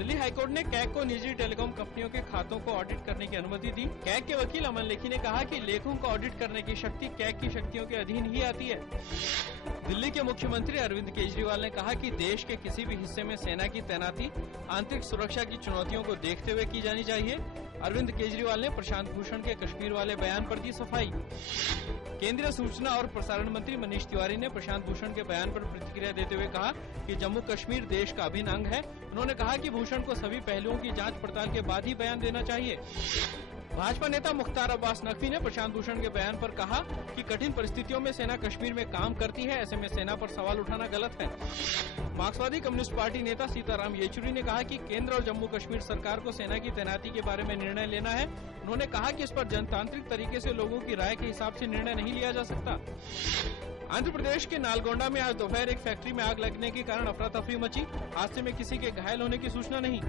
Delhi high court ने CAG को निजी टेलीकॉम कंपनियों के खातों को ऑडिट करने की अनुमति दी। कैग के वकील अमन लेखी ने कहा कि लेखों को ऑडिट करने की शक्ति कैग की शक्तियों के अधीन ही आती है। दिल्ली के मुख्यमंत्री अरविंद केजरीवाल ने कहा कि देश के किसी भी हिस्से में सेना की तैनाती आंतरिक सुरक्षा की चुनौतियों को देखते हुए की जानी चाहिए। अरविंद केजरीवाल ने प्रशांत भूषण के कश्मीर वाले बयान पर दी सफाई। केंद्रीय सूचना और प्रसारण मंत्री मनीष तिवारी ने प्रशांत भूषण के बयान पर प्रतिक्रिया देते हुए कहा कि जम्मू कश्मीर देश का अभिन्न अंग है। उन्होंने कहा कि भूषण को सभी पहलुओं की जांच पड़ताल के बाद ही बयान देना चाहिए। भाजपा नेता मुख्तार अब्बास नकवी ने प्रशांत भूषण के बयान पर कहा कि कठिन परिस्थितियों में सेना कश्मीर में काम करती है, ऐसे में सेना पर सवाल उठाना गलत है। मार्क्सवादी कम्युनिस्ट पार्टी नेता सीताराम येचुरी ने कहा कि केंद्र और जम्मू कश्मीर सरकार को सेना की तैनाती के बारे में निर्णय लेना है। उन्होंने कहा कि इस पर जनतांत्रिक तरीके से लोगों की राय के हिसाब से निर्णय नहीं लिया जा सकता। आंध्र प्रदेश के नालगोंडा में आज दोपहर एक फैक्ट्री में आग लगने के कारण अफरा तफरी मची। हादसे में किसी के घायल होने की सूचना नहीं।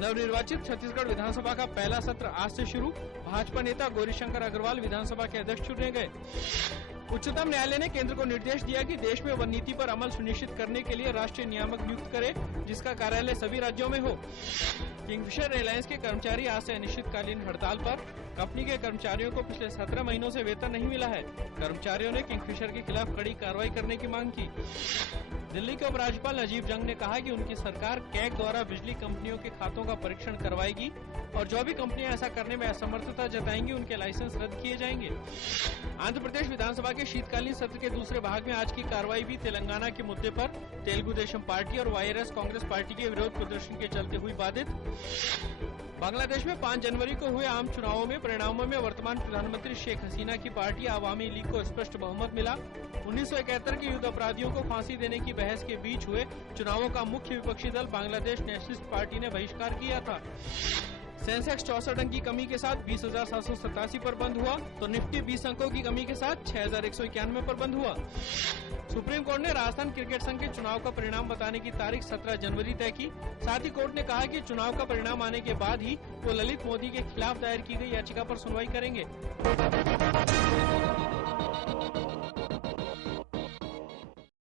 नवनिर्वाचित छत्तीसगढ़ विधानसभा का पहला सत्र आज से शुरू। भाजपा नेता गौरीशंकर अग्रवाल विधानसभा के अध्यक्ष चुने गए। उच्चतम न्यायालय ने केंद्र को निर्देश दिया कि देश में वन नीति पर अमल सुनिश्चित करने के लिए राष्ट्रीय नियामक नियुक्त करे, जिसका कार्यालय सभी राज्यों में हो। किंगफिशर एयरलाइंस के कर्मचारी आज से अनिश्चितकालीन हड़ताल पर। कंपनी के कर्मचारियों को पिछले 17 महीनों से वेतन नहीं मिला है। कर्मचारियों ने किंगफिशर के खिलाफ कड़ी कार्रवाई करने की मांग की। दिल्ली के उपराज्यपाल नजीब जंग ने कहा कि उनकी सरकार कैग द्वारा बिजली कंपनियों के खातों का परीक्षण करवाएगी और जो भी कंपनियां ऐसा करने में असमर्थता जताएंगी उनके लाइसेंस रद्द किए जाएंगे। आंध्र प्रदेश विधानसभा के शीतकालीन सत्र के दूसरे भाग में आज की कार्रवाई भी तेलंगाना के मुद्दे पर तेलुगु देशम पार्टी और वाईआरएस कांग्रेस पार्टी के विरोध प्रदर्शन के चलते हुई बाधित। बांग्लादेश में 5 जनवरी को हुए आम चुनावों में परिणामों में वर्तमान प्रधानमंत्री शेख हसीना की पार्टी आवामी लीग को स्पष्ट बहुमत मिला। 1971 के युद्ध अपराधियों को फांसी देने की बहस के बीच हुए चुनावों का मुख्य विपक्षी दल बांग्लादेश नेशनलिस्ट पार्टी ने बहिष्कार किया था। सेंसेक्स 64 अंक की कमी के साथ 20,787 पर बंद हुआ, तो निफ्टी 20 अंकों की कमी के साथ 6,191 पर बंद हुआ। सुप्रीम कोर्ट ने राजस्थान क्रिकेट संघ के चुनाव का परिणाम बताने की तारीख 17 जनवरी तय की। साथ ही कोर्ट ने कहा कि चुनाव का परिणाम आने के बाद ही वो ललित मोदी के खिलाफ दायर की गई याचिका पर सुनवाई करेंगे।